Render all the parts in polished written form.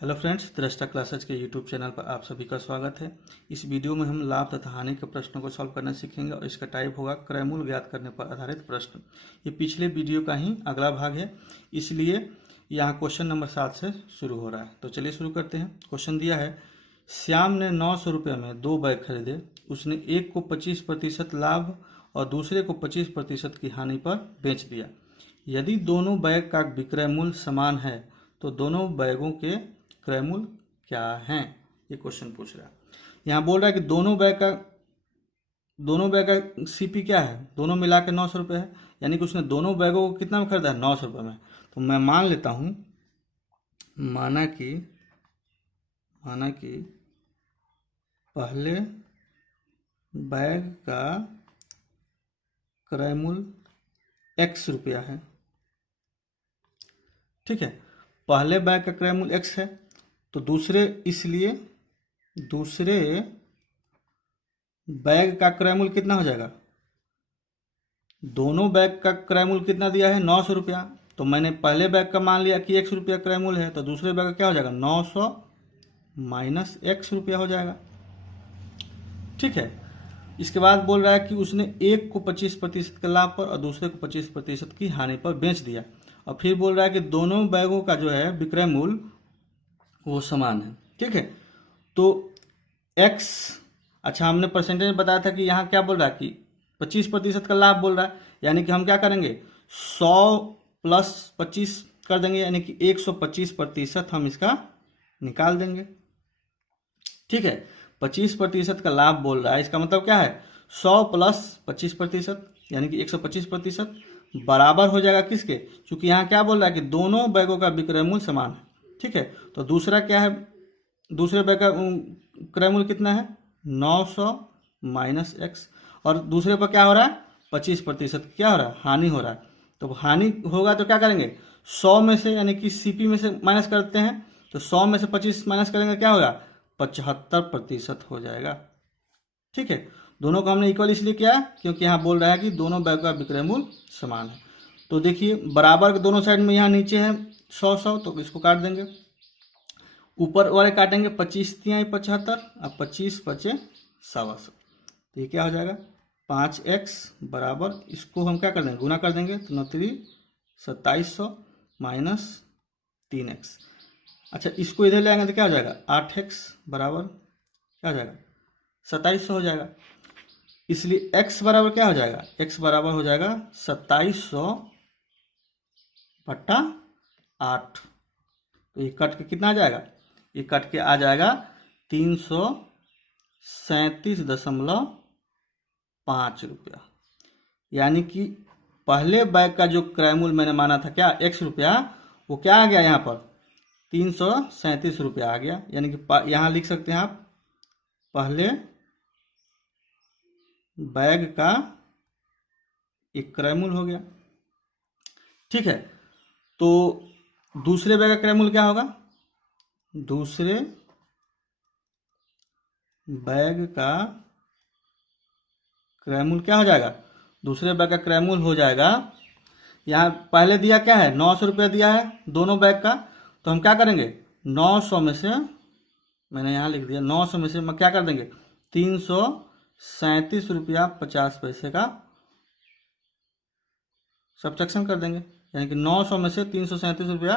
Hello friends, दृष्टा classes के YouTube channel पर आप सभी का स्वागत है। इस वीडियो में हम लाभ तथा हानि के प्रश्नों को सॉल्व करना सीखेंगे और इसका टाइप होगा क्रयमूल्य ज्ञात करने पर आधारित प्रश्न। ये पिछले वीडियो का ही अगला भाग है, इसलिए यहाँ क्वेश्चन नंबर 7 से शुरू हो रहा है। तो चलिए शुरू करते हैं। क्वेश्चन दिया है, श्याम ने 900 रुपये में 2 बैग खरीदे। उसने एक को 25% लाभ और दूसरे को 25% की हानि पर बेच दिया। यदि दोनों बैग का विक्रय मूल्य समान है तो दोनों बैगों के क्रय मूल्य क्या है, ये क्वेश्चन पूछ रहा है। यहाँ बोल रहा है कि दोनों बैग का सीपी क्या है, दोनों मिला के 900 रुपये है, यानी कि उसने दोनों बैगों को कितना में खरीदा है, 900 रुपये में। तो मैं मान लेता हूँ, माना कि पहले बैग का क्रय मूल्य x रुपया है। ठीक है, पहले बैग का क्रय मूल्य x है, तो दूसरे बैग का क्रय मूल्य कितना हो जाएगा। दोनों बैग का क्रय मूल्य कितना दिया है, 900 रुपया। तो मैंने पहले बैग का मान लिया कि x रुपया क्रय मूल्य है, तो दूसरे बैग का क्या हो जाएगा, 900 माइनस x रुपया हो जाएगा। ठीक है, इसके बाद बोल रहा है कि उसने एक को 25% के लाभ पर और दूसरे को 25% की हानि पर बेच दिया। और फिर बोल रहा है कि दोनों बैगों का जो है विक्रय मूल्य वो समान है। ठीक है, तो x, अच्छा हमने परसेंटेज में बताया था कि यहाँ क्या बोल रहा है कि 25% का लाभ बोल रहा है, यानी कि हम क्या करेंगे, 100 प्लस 25 कर देंगे, यानी कि 125% हम इसका निकाल देंगे। ठीक है, 25% का लाभ बोल रहा है, इसका मतलब क्या है, 100 प्लस 25% यानी कि 125% बराबर हो जाएगा किसके, क्योंकि यहाँ क्या बोल रहा है कि दोनों बैगों का विक्रय मूल्य समान है। ठीक है, तो दूसरा क्या है, दूसरे बैग का क्रय मूल्य कितना है, 900 माइनस एक्स, और दूसरे पर क्या हो रहा है, 25% क्या हो रहा है, हानि हो रहा है। तो हानि होगा तो क्या करेंगे, 100 में से यानी कि सीपी में से माइनस करते हैं, तो 100 में से 25 माइनस करेंगे क्या होगा, 75% हो जाएगा। ठीक है, दोनों को हमने इक्वल इसलिए किया क्योंकि यहाँ बोल रहा है कि दोनों बैग का विक्रय मूल्य समान है। तो देखिए बराबर के दोनों साइड में, यहाँ नीचे है 100, तो इसको काट देंगे, ऊपर वाले काटेंगे, 25 तिहाई 75 और 25 बचे 125। तो ये क्या हो जाएगा, 5x बराबर, इसको हम क्या कर देंगे, गुना कर देंगे, तो 2700 माइनस 3x। अच्छा, इसको इधर ले आएंगे तो क्या हो जाएगा, 8x बराबर क्या हो जाएगा, 2700 हो जाएगा। इसलिए x बराबर क्या हो जाएगा, x बराबर हो जाएगा 2700 बट्टा 8। तो ये कट के कितना आ जाएगा, ये कट के आ जाएगा 337.5 रुपया। यानी कि पहले बैग का जो क्रय मूल्य मैंने माना था क्या, x रुपया, वो क्या आ गया यहाँ पर 337 रुपया आ गया। यानी कि यहाँ लिख सकते हैं आप, पहले बैग का एक क्रय मूल्य हो गया। ठीक है, तो दूसरे बैग का क्रय मूल्य क्या होगा, दूसरे बैग का क्रय मूल्य क्या हो जाएगा, दूसरे बैग का क्रय मूल्य हो जाएगा, यहाँ पहले दिया क्या है, 900 रुपया दिया है दोनों बैग का, तो हम क्या करेंगे, 900 में से, मैंने यहाँ लिख दिया, 900 में से हम क्या कर देंगे, 337 रुपया 50 पैसे का सब्ट्रैक्शन कर देंगे। यानी कि 900 में से 337 रुपया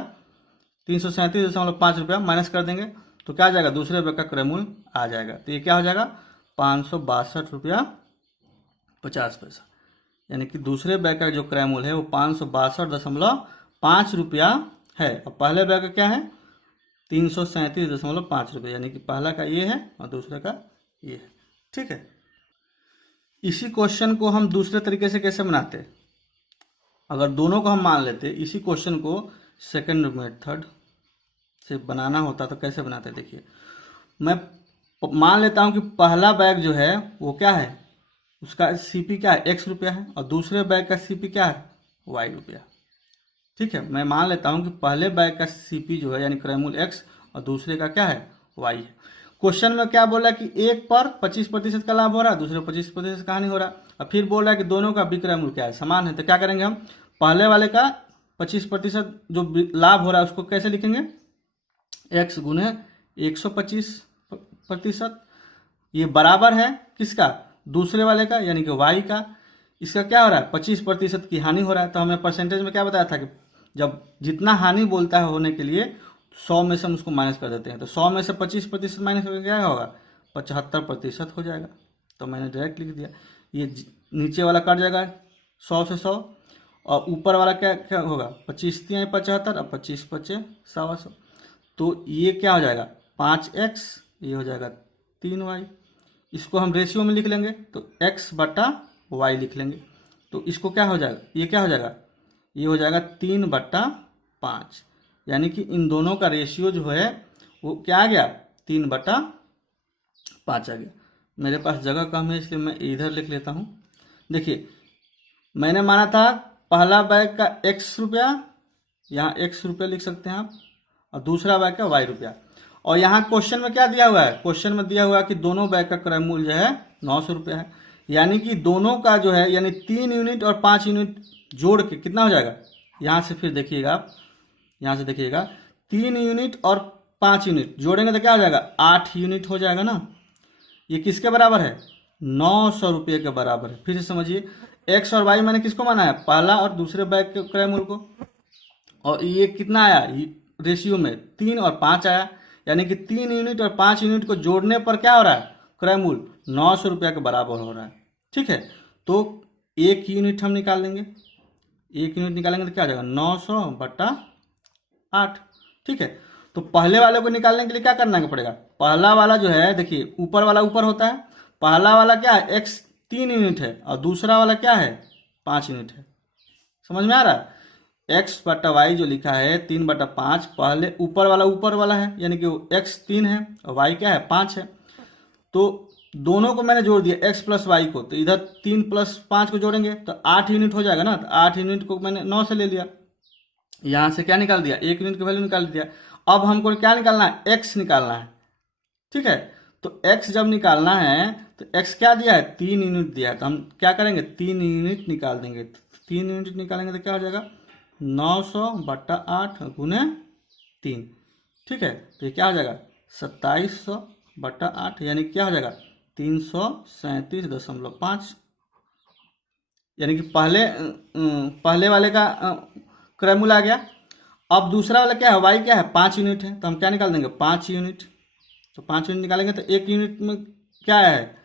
337.5 रुपया माइनस कर देंगे, तो क्या आ जाएगा, दूसरे बैग का क्रय मूल्य आ जाएगा। तो ये क्या हो जाएगा, 562 रुपया 50 पैसा। यानी कि दूसरे बैग का जो क्रय मूल्य है वो 562.5 रुपया है, और पहले बैग का क्या है, 337.5 रुपये, यानी कि पहला का ये है और दूसरे का ये है। ठीक है, इसी क्वेश्चन को हम दूसरे तरीके से कैसे बनाते, अगर दोनों को हम मान लेते, इसी क्वेश्चन को सेकंड मेथड से बनाना होता तो कैसे बनाते, देखिए मैं मान लेता हूं कि पहला बैग जो है वो क्या है, उसका सीपी क्या है, x रुपया है, और दूसरे बैग का सीपी क्या है, y रुपया। ठीक है, मैं मान लेता हूं कि पहले बैग का सीपी जो है यानी क्रय मूल्य x और दूसरे का क्या है, y है। क्वेश्चन में क्या बोला कि एक पर 25% का लाभ हो रहा है, दूसरे 25% का हानि हो रहा है, और फिर बोल रहा है कि दोनों का विक्रय मूल्य क्या है, समान है। तो क्या करेंगे हम, पहले वाले का 25% जो लाभ हो रहा है उसको कैसे लिखेंगे, x गुने 125%, ये बराबर है किसका, दूसरे वाले का यानी कि y का। इसका क्या हो रहा है, 25% की हानि हो रहा है। तो हमें परसेंटेज में क्या बताया था कि जब जितना हानि बोलता है होने के लिए 100 में से हम उसको माइनस कर देते हैं। तो 100 में से 25% माइनस करके क्या होगा, 75% हो जाएगा। तो मैंने डायरेक्ट लिख दिया। ये नीचे वाला कट जाएगा 100 से 100, और ऊपर वाला क्या क्या होगा, 25 3 75 और 25 25 125। तो ये क्या हो जाएगा 5x, ये हो जाएगा 3y। इसको हम रेशियो में लिख लेंगे तो x बटा y लिख लेंगे। तो इसको क्या हो जाएगा, ये क्या हो जाएगा, ये हो जाएगा 3/5, यानी कि इन दोनों का रेशियो जो है वो क्या आ गया, 3/5 आ गया। मेरे पास जगह कम है इसलिए मैं इधर लिख लेता हूँ। देखिए मैंने माना था पहला बैग का x रुपया, यहाँ x रुपया लिख सकते हैं आप, और दूसरा बैग का y रुपया। और यहाँ क्वेश्चन में क्या दिया हुआ है, क्वेश्चन में दिया हुआ है कि दोनों बैग का क्रय मूल्य जो है 900 रुपया है। यानी कि दोनों का जो है यानी 3 यूनिट और 5 यूनिट जोड़ के कितना हो जाएगा, यहाँ से फिर देखिएगा आप, यहाँ से देखिएगा 3 यूनिट और 5 यूनिट जोड़ेंगे तो क्या हो जाएगा, 8 यूनिट हो जाएगा ना। ये किसके बराबर है, 900 रुपये के बराबर है। फिर से समझिए, एक्स और वाई मैंने किसको माना है, पहला और दूसरे बैग के क्रय मूल्य को। और ये कितना आया, रेशियो में 3 और 5 आया, यानी कि 3 यूनिट और 5 यूनिट को जोड़ने पर क्या हो रहा है, क्रय मूल्य 900 रुपया के बराबर हो रहा है। ठीक है, तो 1 यूनिट हम निकाल लेंगे, 1 यूनिट निकालेंगे तो क्या हो जाएगा 900 बटा 8। ठीक है, तो पहले वाले को निकालने के लिए क्या करना पड़ेगा, पहला वाला जो है देखिए ऊपर वाला ऊपर होता है, पहला वाला क्या है x 3 यूनिट है और दूसरा वाला क्या है 5 यूनिट है। समझ में आ रहा है, x बटा वाई जो लिखा है 3/5, पहले ऊपर वाला है यानी कि x 3 है और y क्या है 5 है। तो दोनों को मैंने जोड़ दिया x प्लस वाई को, तो इधर 3 प्लस 5 को जोड़ेंगे तो 8 यूनिट हो जाएगा ना। तो 8 यूनिट को मैंने 9 से ले लिया, यहाँ से क्या निकाल दिया, 1 यूनिट की वैल्यू निकाल दिया। अब हमको क्या निकालना है, x निकालना है। ठीक है, तो x जब निकालना है तो x क्या दिया है, 3 यूनिट दिया है, तो हम क्या करेंगे 3 यूनिट निकाल देंगे। 3 यूनिट निकालेंगे तो क्या हो जाएगा 900 बटा 8 गुने 3। ठीक है, तो ये क्या हो जाएगा 2700 बटा 8, यानी क्या हो जाएगा 337.5, यानी कि पहले वाले का क्रय मूल्य आ गया। अब दूसरा वाला क्या है, वाई क्या है 5 यूनिट है, तो हम क्या निकाल देंगे 5 यूनिट। तो 5 यूनिट निकालेंगे तो 1 यूनिट में क्या है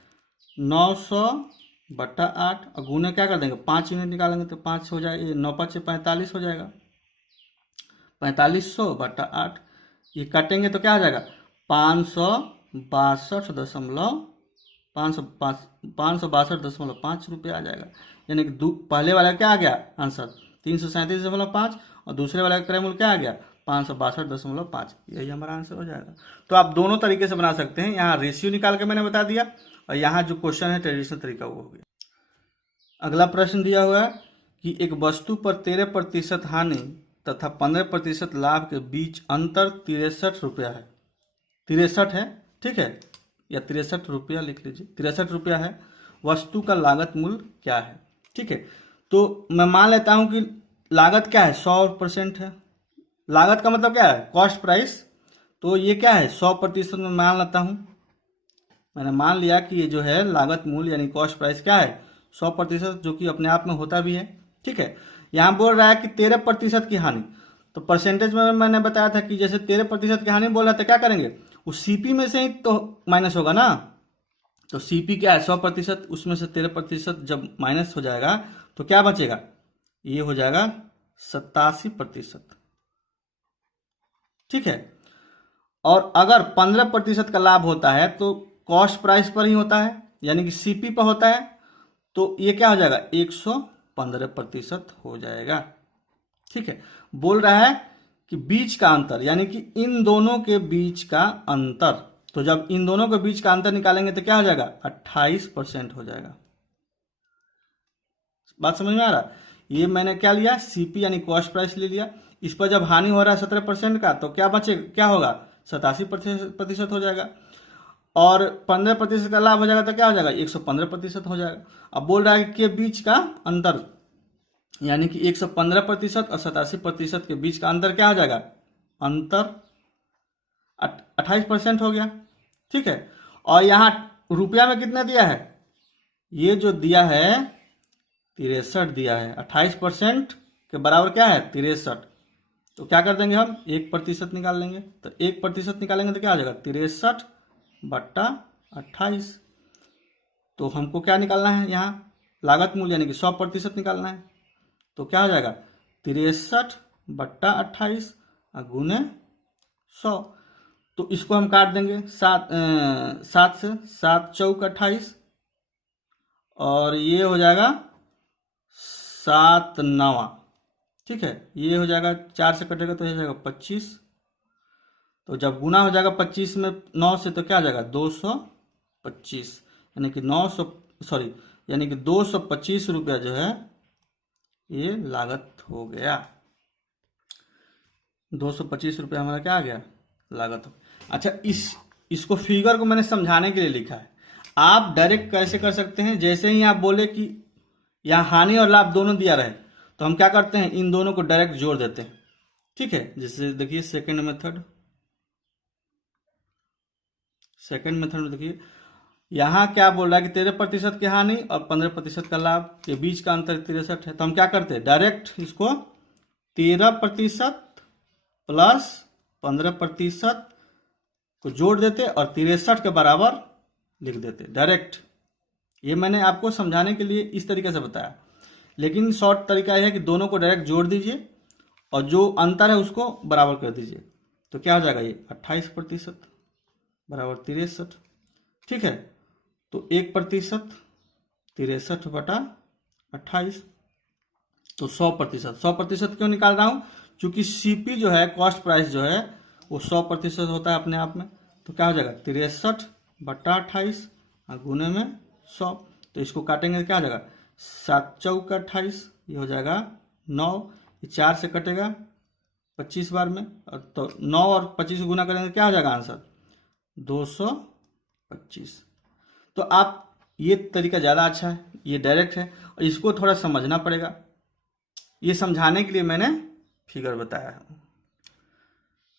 900 बटा 8 और गुने क्या कर देंगे 5 यूनिट निकालेंगे तो 5 हो जाएगा, ये 9 5 45 हो जाएगा, 4500 बटा 8। ये काटेंगे तो क्या हो जाएगा 562.5 रुपये आ जाएगा। यानी कि पहले वाला क्या आ गया आंसर 337.5 और दूसरे वाला का क्रय मूल्य क्या आ गया 562.5। यही हमारा आंसर हो जाएगा। तो आप दोनों तरीके से बना सकते हैं, यहाँ रेशियो निकाल के मैंने बता दिया और यहाँ जो क्वेश्चन है ट्रेडिशनल तरीका वो हो गया। अगला प्रश्न दिया हुआ है कि एक वस्तु पर 13% हानि तथा 15% लाभ के बीच अंतर 63 रुपया है, 63 है, ठीक है, या 63 रुपया लिख लीजिए, 63 रुपया है, वस्तु का लागत मूल्य क्या है। ठीक है, तो मैं मान लेता हूं कि लागत क्या है 100% है। लागत का मतलब क्या है कॉस्ट प्राइस, तो ये क्या है 100% में मान लेता हूं। मैंने मान लिया कि ये जो है लागत मूल्य यानी कॉस्ट प्राइस क्या है 100%, जो कि अपने आप में होता भी है। ठीक है, यहाँ बोल रहा है कि 13% की हानि, तो परसेंटेज में मैंने बताया था कि जैसे 13% की हानि बोल रहा था क्या करेंगे, उस सीपी में से ही तो माइनस होगा ना। तो सीपी क्या है 100%, उसमें से 13% जब माइनस हो जाएगा तो क्या बचेगा, ये हो जाएगा 87%। ठीक है, और अगर 15% का लाभ होता है तो कॉस्ट प्राइस पर ही होता है यानी कि सीपी पर होता है, तो ये क्या हो जाएगा 115% हो जाएगा। ठीक है, बोल रहा है कि बीच का अंतर यानी कि इन दोनों के बीच का अंतर, तो जब इन दोनों के बीच का अंतर निकालेंगे तो क्या हो जाएगा 28% हो जाएगा। बात समझ में आ रहा, ये मैंने क्या लिया सीपी यानी कॉस्ट प्राइस ले लिया, इस पर जब हानि हो रहा है 17% का तो क्या बचे, क्या होगा 87% हो जाएगा, और 15% का लाभ हो जाएगा तो क्या हो जाएगा 115% हो जाएगा। अब बोल रहा है कि बीच का अंतर यानी कि 115% और 87% के बीच का अंतर क्या हो जाएगा, अंतर 28% हो गया। ठीक है, और यहाँ रुपया में कितना दिया है, ये जो दिया है 63 दिया है। 28% के बराबर क्या है 63। तो क्या कर देंगे हम 1% निकाल लेंगे। तो 1% निकालेंगे तो क्या आ जाएगा 63/28। तो हमको क्या निकालना है, यहाँ लागत मूल्य यानी कि 100% निकालना है। तो क्या हो जाएगा 63/28 गुने 100। तो इसको हम काट देंगे 7 से, 7 चौक 28, और ये हो जाएगा 7 9। ठीक है, ये हो जाएगा 4 से कटेगा तो हो जाएगा 25। तो जब गुना हो जाएगा 25 में 9 से तो क्या आ जाएगा 225, यानी कि 900 सॉरी यानी कि 225 रुपया जो है ये लागत हो गया। 225 रुपया हमारा क्या आ गया लागत हो। अच्छा, इसको फिगर को मैंने समझाने के लिए लिखा है। आप डायरेक्ट कैसे कर सकते हैं, जैसे ही आप बोले कि यहाँ हानि और लाभ दोनों दिया रहे तो हम क्या करते हैं इन दोनों को डायरेक्ट जोड़ देते हैं। ठीक है, जैसे देखिए सेकंड मेथड में देखिए यहाँ क्या बोल रहा है कि 13% की हानि और 15% का लाभ, के बीच का अंतर 63 है। तो हम क्या करते हैं डायरेक्ट इसको 13% प्लस 15% को जोड़ देते और 63 के बराबर लिख देते डायरेक्ट। ये मैंने आपको समझाने के लिए इस तरीके से बताया, लेकिन शॉर्ट तरीका यह है कि दोनों को डायरेक्ट जोड़ दीजिए और जो अंतर है उसको बराबर कर दीजिए। तो क्या हो जाएगा ये 28% बराबर 63। ठीक है, तो 1% 63/28। तो 100%, 100% क्यों निकाल रहा हूं, क्योंकि सीपी जो है कॉस्ट प्राइस जो है वो 100% होता है अपने आप में। तो क्या हो जाएगा 63/28 गुने में 100। तो इसको काटेंगे तो क्या हो जाएगा 7 चौक 28, ये हो जाएगा 9, ये 4 से कटेगा 25 बार में, और तो 9 और 25 गुना करेंगे क्या हो जाएगा आंसर 225। तो आप ये तरीका ज़्यादा अच्छा है, ये डायरेक्ट है, और इसको थोड़ा समझना पड़ेगा। ये समझाने के लिए मैंने फिगर बताया है।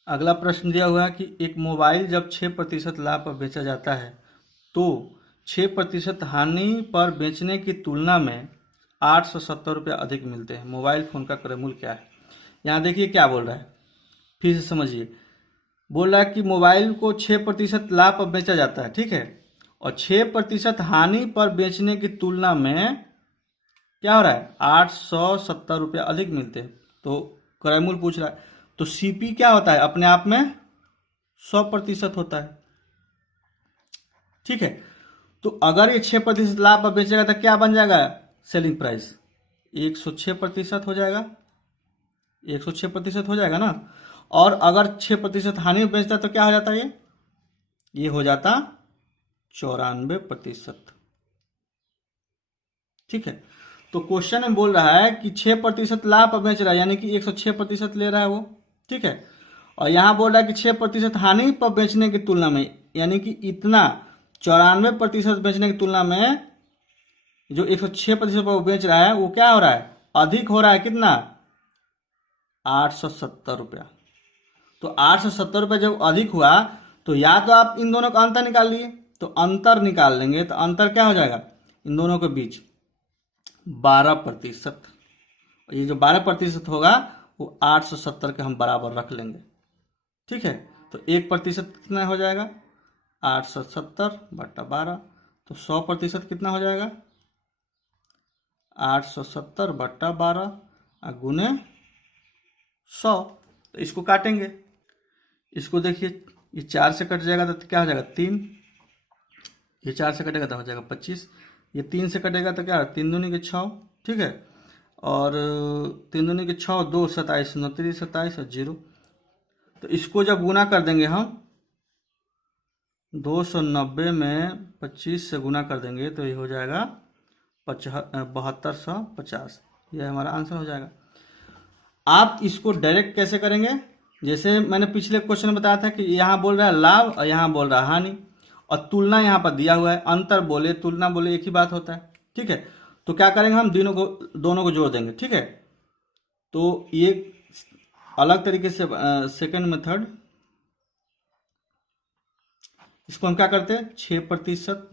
अगला प्रश्न दिया हुआ है कि एक मोबाइल जब 6% लाभ पर बेचा जाता है तो 6% हानि पर बेचने की तुलना में 870 रुपये अधिक मिलते हैं। मोबाइल फोन का क्रय मूल्य क्या है। यहाँ देखिए क्या बोल रहा है, फिर से समझिए। बोल रहा है कि मोबाइल को 6% लाभ पर बेचा जाता है, ठीक है, और 6% हानि पर बेचने की तुलना में क्या हो रहा है 870 रुपये अधिक मिलते हैं। तो क्रय मूल्य पूछ रहा है, तो सीपी क्या होता है अपने आप में 100% होता है। ठीक है, तो अगर ये 6% लाभ पर बेचेगा तो क्या बन जाएगा सेलिंग प्राइस 106% हो जाएगा, 106% हो जाएगा ना। और अगर 6% हानि में बेचता है तो क्या हो जाता है, ये हो जाता 94%। ठीक है, तो क्वेश्चन में बोल रहा है कि 6% लाभ पर बेच रहा है, यानी कि 106% ले रहा है वो। ठीक है, और यहां बोल रहा है कि 6% हानि पर बेचने की तुलना में, यानी कि इतना 94% बेचने की तुलना में जो 106% पर बेच रहा है वो क्या हो रहा है अधिक हो रहा है, कितना 870 रुपया। तो 870 रुपये जब अधिक हुआ तो या तो आप इन दोनों का अंतर निकाल लिए, तो अंतर निकाल लेंगे तो अंतर क्या हो जाएगा इन दोनों के बीच 12%। ये जो 12% होगा वो 870 के हम बराबर रख लेंगे। ठीक है, तो 1% कितना हो जाएगा 870/12। तो 100% कितना हो जाएगा 870/12 गुने 100। तो इसको काटेंगे, इसको देखिए ये 4 से कट जाएगा तो क्या हो जाएगा 3, ये 4 से कटेगा तो हो जाएगा 25, ये 3 से कटेगा तो क्या 3 दूनी के 6। ठीक है, और 3 दूनी के 6, 2 27, 29 27 और 0। तो इसको जब गुना कर देंगे हम 290 में 25 से गुना कर देंगे तो ये हो जाएगा 7250। यह हमारा आंसर हो जाएगा। आप इसको डायरेक्ट कैसे करेंगे, जैसे मैंने पिछले क्वेश्चन में बताया था कि यहाँ बोल रहा है लाभ और यहाँ बोल रहा है हानि, और तुलना यहाँ पर दिया हुआ है। अंतर बोले तुलना बोले एक ही बात होता है। ठीक है, तो क्या करेंगे हम दोनों को जोड़ देंगे। ठीक है, तो ये अलग तरीके से सेकंड मेथड इसको हम क्या करते हैं 6%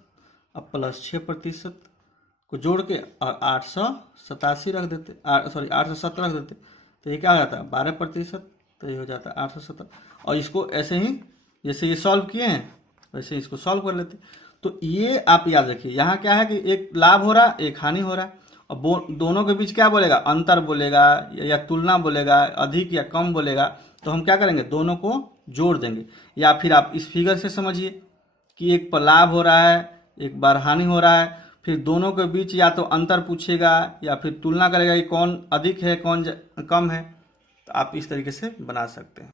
अब प्लस 6% को जोड़ के और 887 रख देते, सॉरी 870 रख देते, तो ये क्या हो जाता है 12%, तो ये हो जाता है 870। और इसको ऐसे ही जैसे ये सॉल्व किए हैं वैसे इसको सॉल्व कर लेते। तो ये आप याद रखिए, यहाँ क्या है कि एक लाभ हो रहा है एक हानि हो रहा है, और दोनों के बीच क्या बोलेगा अंतर बोलेगा या तुलना बोलेगा, अधिक या कम बोलेगा, तो हम क्या करेंगे दोनों को जोड़ देंगे। या फिर आप इस फिगर से समझिए कि एक पर लाभ हो रहा है एक बार हानि हो रहा है, फिर दोनों के बीच या तो अंतर पूछेगा या फिर तुलना करेगा कि कौन अधिक है कौन कम है, तो आप इस तरीके से बना सकते हैं।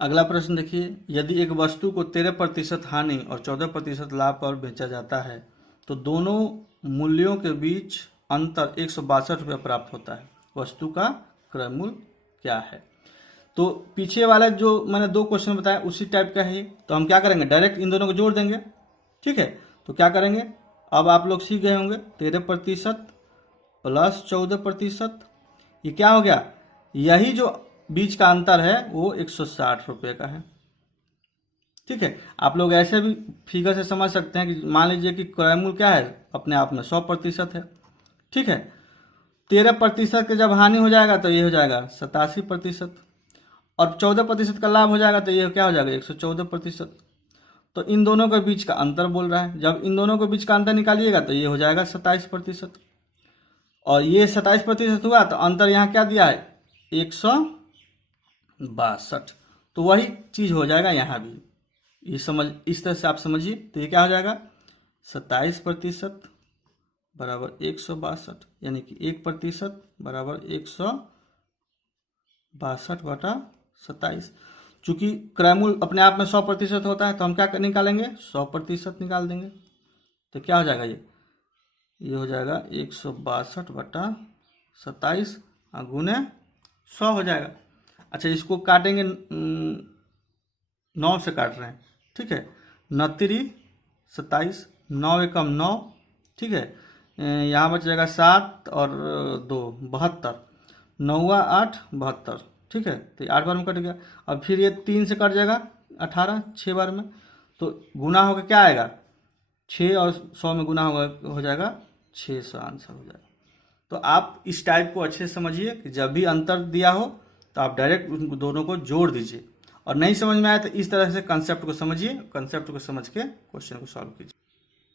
अगला प्रश्न देखिए, यदि एक वस्तु को 13% हानि और 14% लाभ पर बेचा जाता है तो दोनों मूल्यों के बीच अंतर 162 रुपये प्राप्त होता है, वस्तु का क्रय मूल्य क्या है। तो पीछे वाला जो मैंने 2 क्वेश्चन बताया उसी टाइप का है, तो हम क्या करेंगे डायरेक्ट इन दोनों को जोड़ देंगे। ठीक है, तो क्या करेंगे अब आप लोग सीख गए होंगे 13% प्लस 14%, ये क्या हो गया, यही जो बीच का अंतर है वो 160 रुपये का है। ठीक है, आप लोग ऐसे भी फिगर से समझ सकते हैं कि मान लीजिए कि क्रय मूल्य क्या है अपने आप में 100% है। ठीक है, 13% के जब हानि हो जाएगा तो ये हो जाएगा 87%, और 14% का लाभ हो जाएगा तो ये क्या हो जाएगा 114%। तो इन दोनों के बीच का अंतर बोल रहा है, जब इन दोनों के बीच का अंतर निकालिएगा तो ये हो जाएगा 27%, और ये 27% हुआ तो अंतर यहाँ क्या दिया है 162, तो वही चीज हो जाएगा यहाँ भी। ये समझ इस तरह से आप समझिए, तो ये क्या हो जाएगा 27% बराबर 162, यानी कि 1% बराबर 162/27। चूंकि क्रय मूल्य अपने आप में 100% होता है तो हम क्या निकालेंगे 100% निकाल देंगे, तो क्या हो जाएगा ये हो जाएगा 162/27 गुने 100 हो जाएगा। अच्छा, इसको काटेंगे 9 से काट रहे हैं। ठीक है, 9 27, 9 एकम 9। ठीक है, यहाँ बच जाएगा 7 और 2 72, 9 8 72। ठीक है, तो 8 बार में कट गया। अब फिर ये 3 से कट जाएगा 18 6 बार में, तो गुना होकर क्या आएगा 6 और 100 में गुना होगा हो जाएगा 600 आंसर हो जाएगा। तो आप इस टाइप को अच्छे से समझिए कि जब भी अंतर दिया हो तो आप डायरेक्ट उन दोनों को जोड़ दीजिए, और नहीं समझ में आए तो इस तरह से कंसेप्ट को समझिए, कंसेप्ट को समझ के क्वेश्चन को सॉल्व कीजिए।